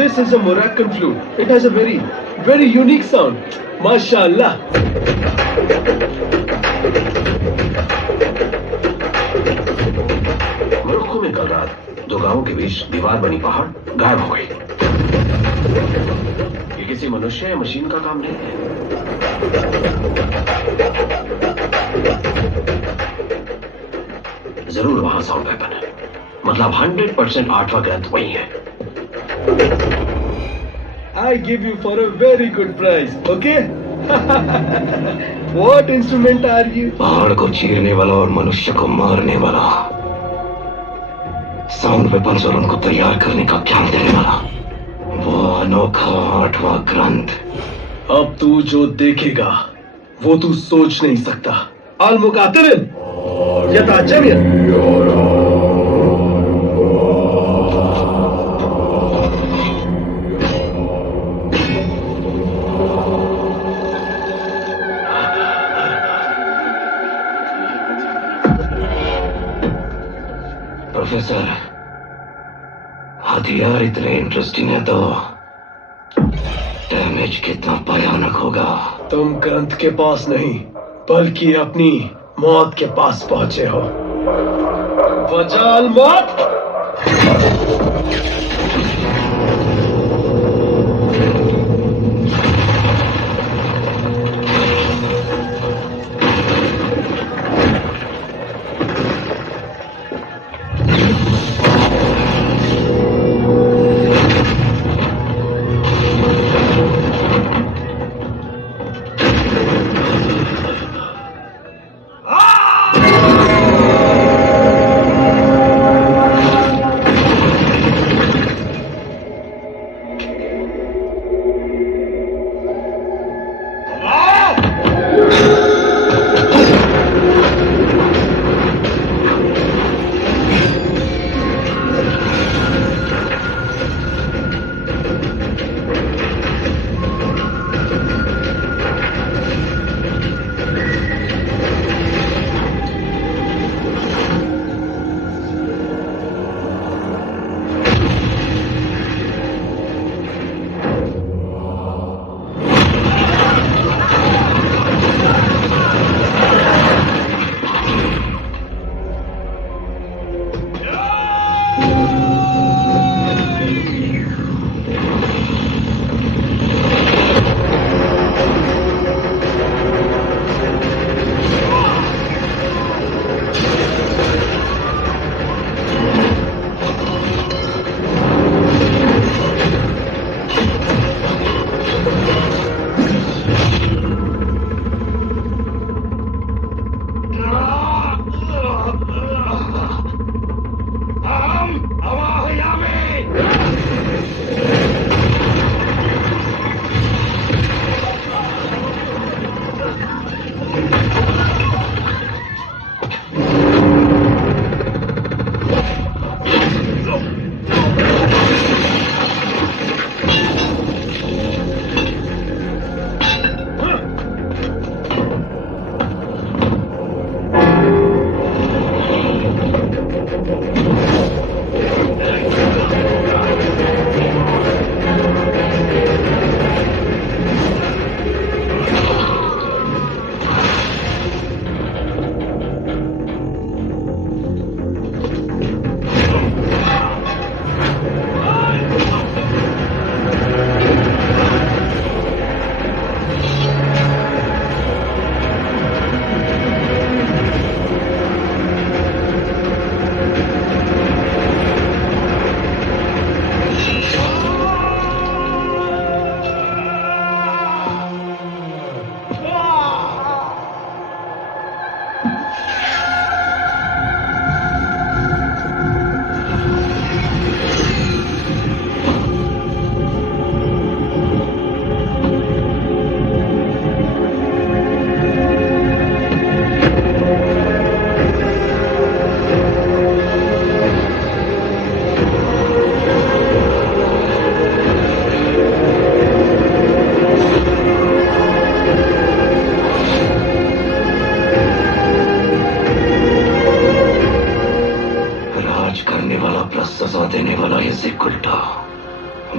This is a Moroccan flute. It has a very unique sound. MashaAllah. Morocco में कल रात दो गांवों के बीच दीवार बनी पहाड़ गायब हो गई। ये किसी मनुष्य या मशीन का काम नहीं है। जरूर वहां साउंड वेपन है, मतलब 100% आठवां ग्रंथ वही है। I give you for a very good price, okay? What instrument are you? पहाड़ को चीरने वाला और मनुष्य को मारने वाला, साउंड वेपन्स और उनको तैयार करने का ज्ञान देने वाला, वो अनोखा आठवां ग्रंथ। अब तू जो देखेगा वो तू सोच नहीं सकता। अल मुकातिलिन यताजमियन। प्रोफेसर, हथियार इतने इंटरेस्टिंग है तो डैमेज कितना भयानक होगा। तुम ग्रंथ के पास नहीं बल्कि अपनी मौत के पास पहुंचे हो। वजाल मौत।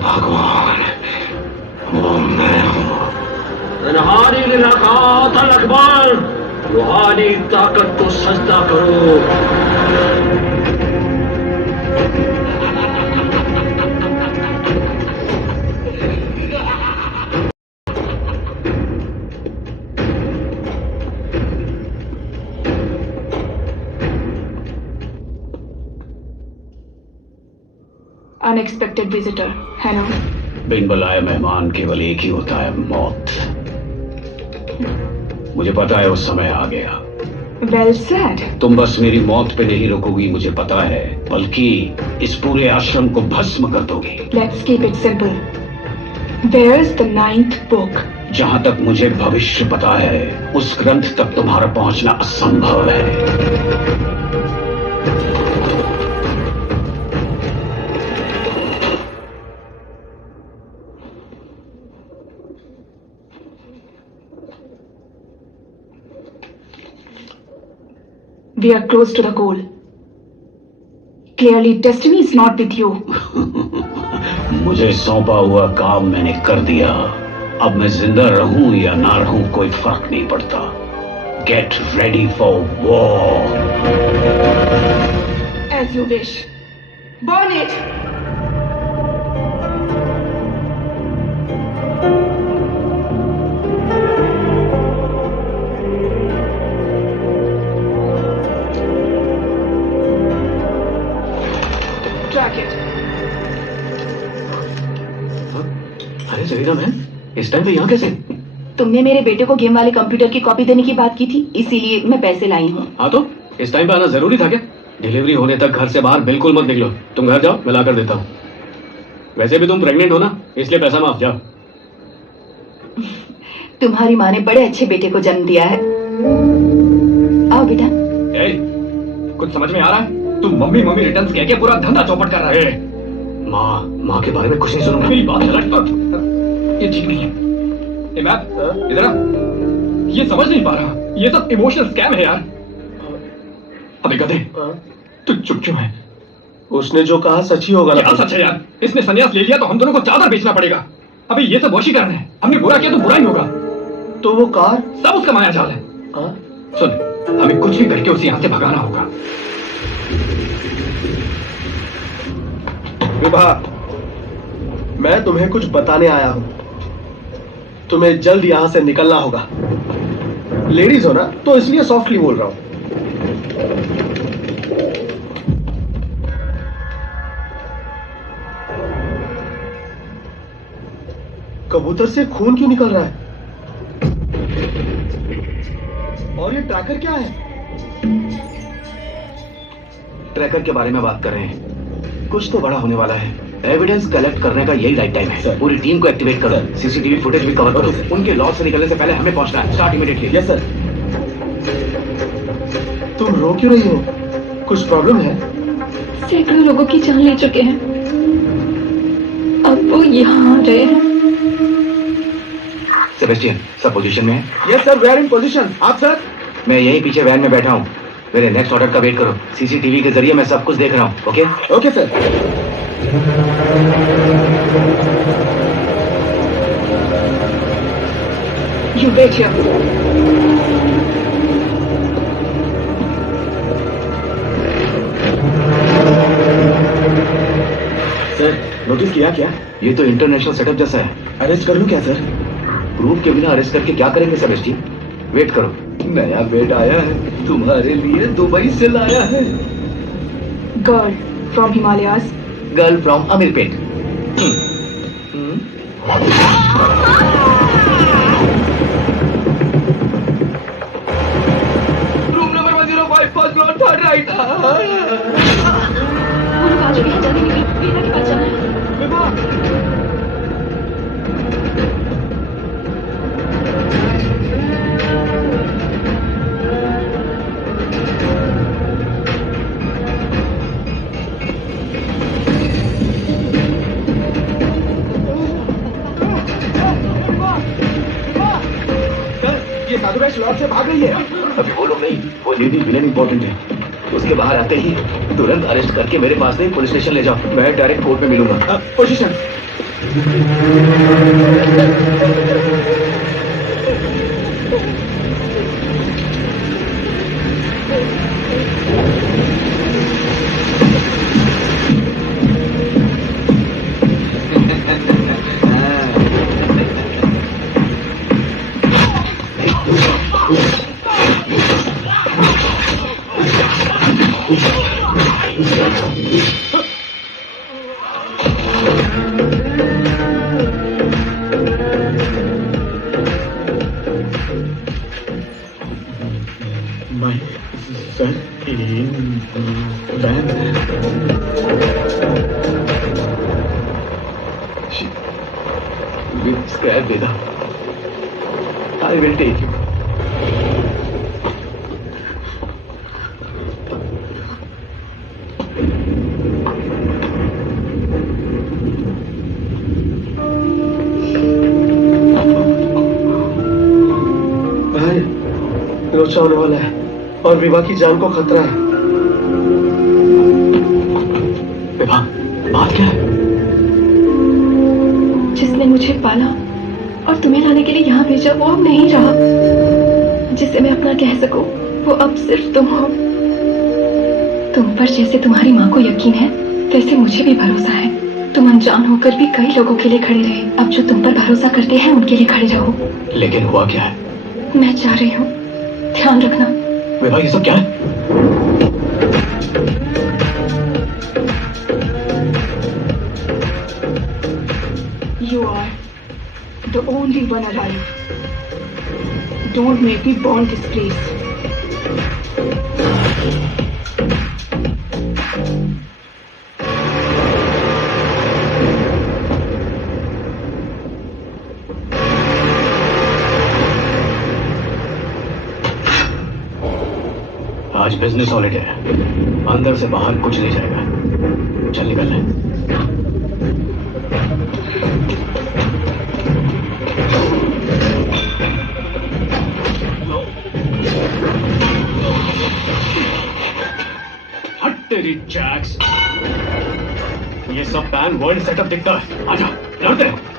भगवान वो मैं हूँ। रूहानी मुलाकात अल अकबर, रूहानी ताकत को सजदा करो। अनएक्सपेक्टेड विजिटर है ना? बिन बुलाए मेहमान केवल एक ही होता है, मौत। मुझे पता है उस समय आ गया। Well said. तुम बस मेरी मौत पे नहीं रुकोगी, मुझे पता है, बल्कि इस पूरे आश्रम को भस्म कर दोगी। Let's keep it simple. Where is the 9th book? जहां तक मुझे भविष्य पता है, उस ग्रंथ तक तुम्हारा पहुंचना असंभव है। We are close to the goal. Clearly, destiny is not with you. मुझे सौंपा हुआ काम मैंने कर दिया। अब मैं जिंदा रहूं या ना रहूं कोई फर्क नहीं पड़ता। Get ready for war. As you wish. Burn it! Track it. अरे जहीरा मैम, इस टाइम पे यहाँ कैसे? तुमने मेरे बेटे को गेम वाले कंप्यूटर की कॉपी देने की बात की थी, इसीलिए मैं पैसे लाई हूँ। हाँ तो इस टाइम पे आना जरूरी था क्या? डिलीवरी होने तक घर से बाहर बिल्कुल मत निकलो। तुम घर जाओ, मैं ला कर देता हूँ। वैसे भी तुम प्रेग्नेंट हो ना, इसलिए पैसा माफ। जाओ। तुम्हारी माँ ने बड़े अच्छे बेटे को जन्म दिया है। आओ बेटा। कुछ समझ में आ रहा है? तुम मम्मी मम्मी रिटर्न्स कह के पूरा धंधा चौपट कर रहा है। माँ के बारे में कुछ नहीं सुनूंगा। मेरी बात ये ठीक नहीं है। इधर आ। ये समझ नहीं पा रहा, ये सब इमोशनल स्कैम है यार। अबे गधे, तू चुप क्यों है? उसने जो कहा सच ही होगा ना? क्या सच है यार? इसने संन्यास ले लिया तो हम दोनों को चादर बेचना पड़ेगा। अबे ये सब वशीकरण है। हमने बुरा किया तो बुरा ही होगा। तो वो कार सब उसका माया जाल है। सुन, हमें कुछ भी करके उसे यहाँ से भगाना होगा। विभा, मैं तुम्हें कुछ बताने आया हूं। तुम्हें जल्द यहां से निकलना होगा। लेडीज हो ना, तो इसलिए सॉफ्टली बोल रहा हूं। कबूतर से खून क्यों निकल रहा है? और ये ट्रैकर क्या है? ट्रैकर के बारे में बात कर रहे हैं। कुछ तो बड़ा होने वाला है। एविडेंस कलेक्ट करने का यही राइट टाइम है। पूरी टीम को एक्टिवेट करो, सीसीटीवी फुटेज भी कवर करो। उनके लॉस से निकलने से पहले हमें पहुंचना है। Start immediately. Yes sir. तुम रो क्यों रही हो? कुछ प्रॉब्लम है? सैकड़ों लोगों की जान ले चुके हैं, अब वो यहाँ आ रहे हैं। सेबेस्टियन, सब पोजीशन में है? Yes sir, we are in position. आप सर? मैं यहीं पीछे वैन में बैठा हूँ। मेरे नेक्स्ट ऑर्डर का वेट करो। सीसीटीवी के जरिए मैं सब कुछ देख रहा हूँ। Okay okay sir. You wait here. Sir, notice किया क्या? ये तो इंटरनेशनल सेटअप जैसा है। अरेस्ट कर लूं क्या सर? प्रूफ के बिना अरेस्ट करके क्या करेंगे सेबेस्टियन? वेट करो। नया बेट आया है, तुम्हारे लिए दुबई से लाया है। Girl from Himalayas. Girl from Ameerpet. Room number 105 first floor third right. वो लोग आज भी यहाँ जाने के लिए वीना के पास जाना है। ये साधुराज लॉज से भाग रही है। अभी वो लोग नहीं, वो लेडी विलेन इंपॉर्टेंट है। उसके बाहर आते ही तुरंत अरेस्ट करके मेरे पास नहीं पुलिस स्टेशन ले जाओ। मैं डायरेक्ट कोर्ट में मिलूंगा। पोजीशन। स्क्रैप दे दो। I will take you. भाई लोचा होने वाला है और विभा की जान को खतरा है। विभा, बात क्या है? जिसने मुझे पाला और तुम्हें लाने के लिए यहाँ भेजा वो अब नहीं रहा। जिसे मैं अपना कह सकूं वो अब सिर्फ तुम हो। तुम पर जैसे तुम्हारी माँ को यकीन है वैसे मुझे भी भरोसा है। तुम अनजान होकर भी कई लोगों के लिए खड़े रहे। अब जो तुम पर भरोसा करते हैं उनके लिए खड़े रहो। लेकिन हुआ क्या है? मैं जा रही हूँ, ध्यान रखना। विभा, ये सब क्या है? You are the only one alive. Don't make me burn this place. आज बिजनेस हॉलिडे है, अंदर से बाहर कुछ नहीं जाएगा। चल निकल ले। हट तेरी जैक्स, ये सब पैन वर्ल्ड सेटअप दिखता है। आजा लड़ते हैं।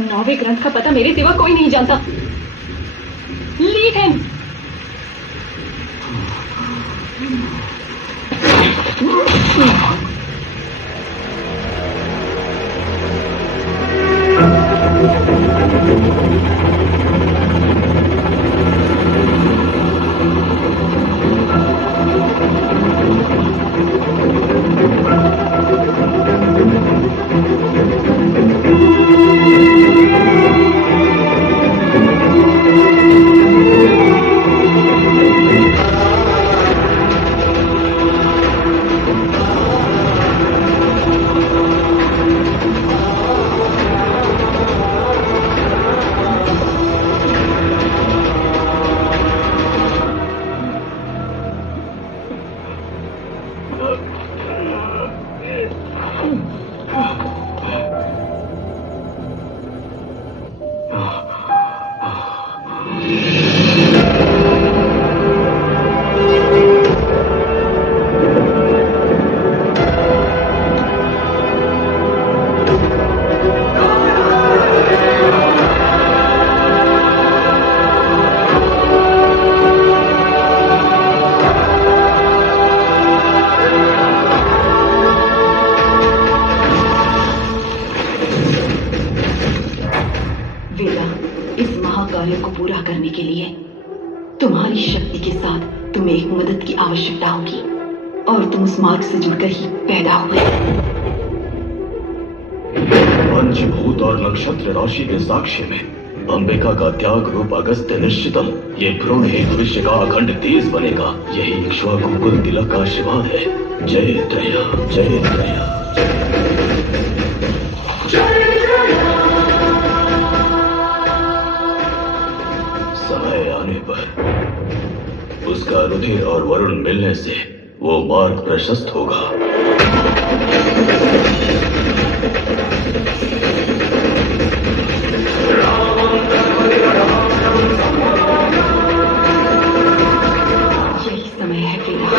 नौवे ग्रंथ का पता मेरे सिवा कोई नहीं जानता। Leave him. वेदा, इस महाकार्य को पूरा करने के लिए तुम्हारी शक्ति के साथ तुम्हें एक मदद की आवश्यकता होगी और तुम उस मार्ग से जुड़कर ही पैदा हुए। पंचभूत और नक्षत्र राशि के साक्ष्य में अंबिका का त्याग रूप अगस्त्य निश्चितम ये भ्रूण ही भविष्य का अखंड तेज बनेगा। यही इक्ष्वाकुकुल तिलक का आशीर्वाद है। जय त्रया, जय त्रया, समय आने पर उसका रुधिर और वरुण मिलने से वो मार्ग प्रशस्त होगा। यही समय है वेदा।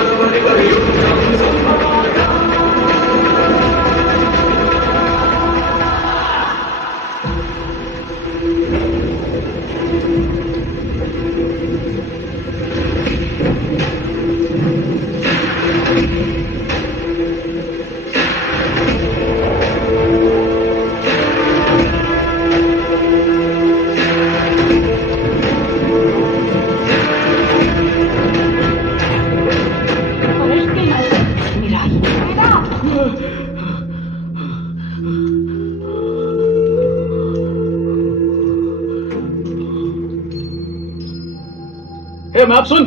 हे मैप सुन।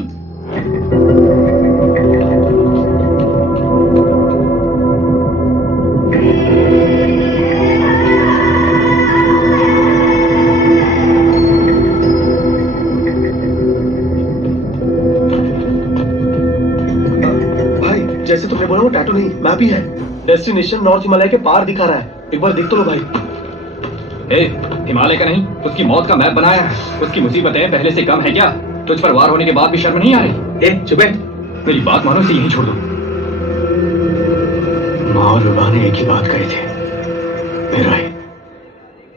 भाई जैसे तुमने बोला वो टैटू नहीं, मैप ही है। डेस्टिनेशन नॉर्थ हिमालय के पार दिखा रहा है। एक बार देख तो लो भाई। हिमालय का नहीं, उसकी मौत का मैप बनाया है। उसकी मुसीबतें पहले से कम है क्या? तुझ पर वार होने के बाद भी शर्म नहीं आ रही? चुप है। मेरी बात मानो, से यहीं छोड़ दो। माँ और विभा ने एक ही बात कही थी, मेरा ही।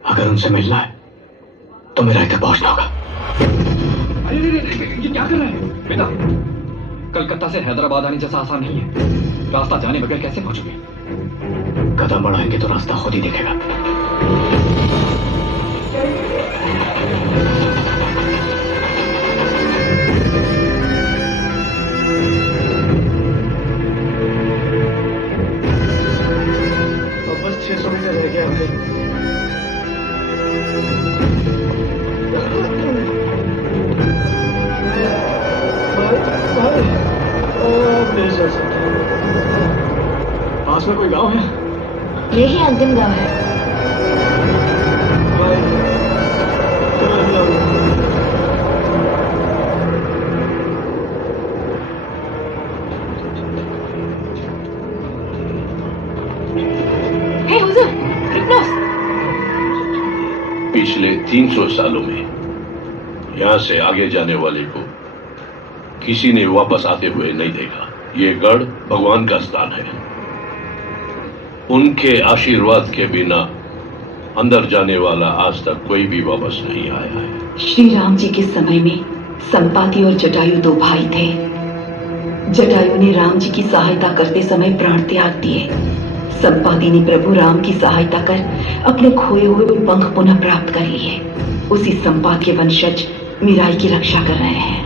अगर उनसे मिलना है तो मेरा तक पहुंचना होगा। अरे ये क्या कर रहा है बेटा? कलकत्ता से हैदराबाद आने जैसा आसान नहीं है। रास्ता जाने बगैर कैसे पहुंचोगे? कदम बढ़ाएंगे तो रास्ता खुद ही दिखेगा। अब बस 600 मीटर रह गया हमें। नहीं चल सकता। पास में कोई गांव है? यही अंतिम गांव है। भाई, तुम्हें नहीं आऊंगा। हे हुजूर, रुको। पिछले 300 सालों में यहां से आगे जाने वाले को किसी ने वापस आते हुए नहीं देखा। ये गढ़ भगवान का स्थान है। उनके आशीर्वाद के बिना अंदर जाने वाला आज तक कोई भी वापस नहीं आया है। श्री राम जी के समय में संपाति और जटायु दो भाई थे। जटायु ने राम जी की सहायता करते समय प्राण त्याग दिए। संपाति ने प्रभु राम की सहायता कर अपने खोए हुए पंख पुनः प्राप्त कर लिए। उसी संपा के वंशज मीराई की रक्षा कर रहे हैं।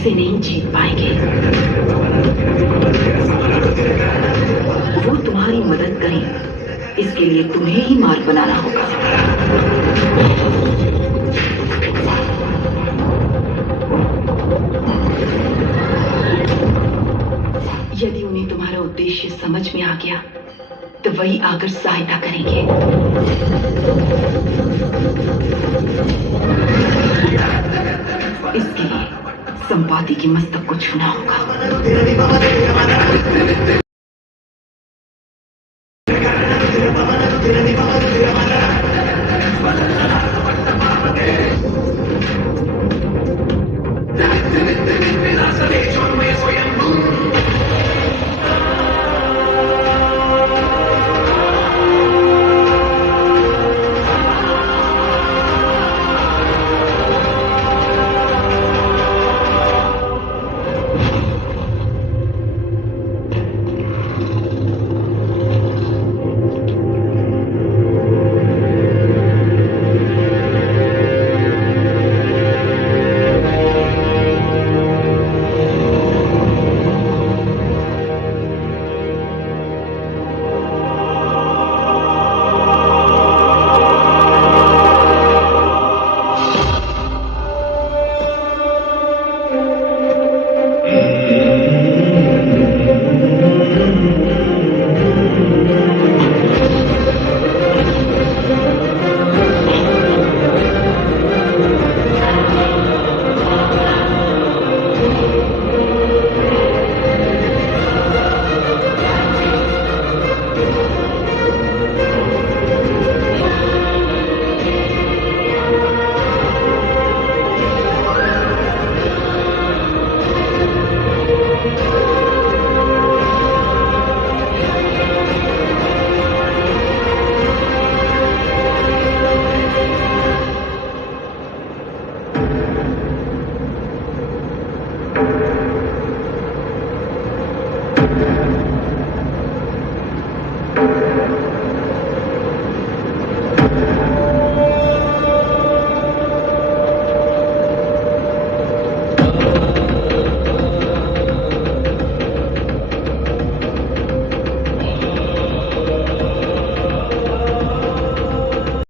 से नहीं जीत पाएंगे। वो तुम्हारी मदद करें, इसके लिए तुम्हें ही मार्ग बनाना होगा। यदि उन्हें तुम्हारा उद्देश्य समझ में आ गया तो वही आकर सहायता करेंगे। इसके लिए संपाति के मस्तक को छूना होगा।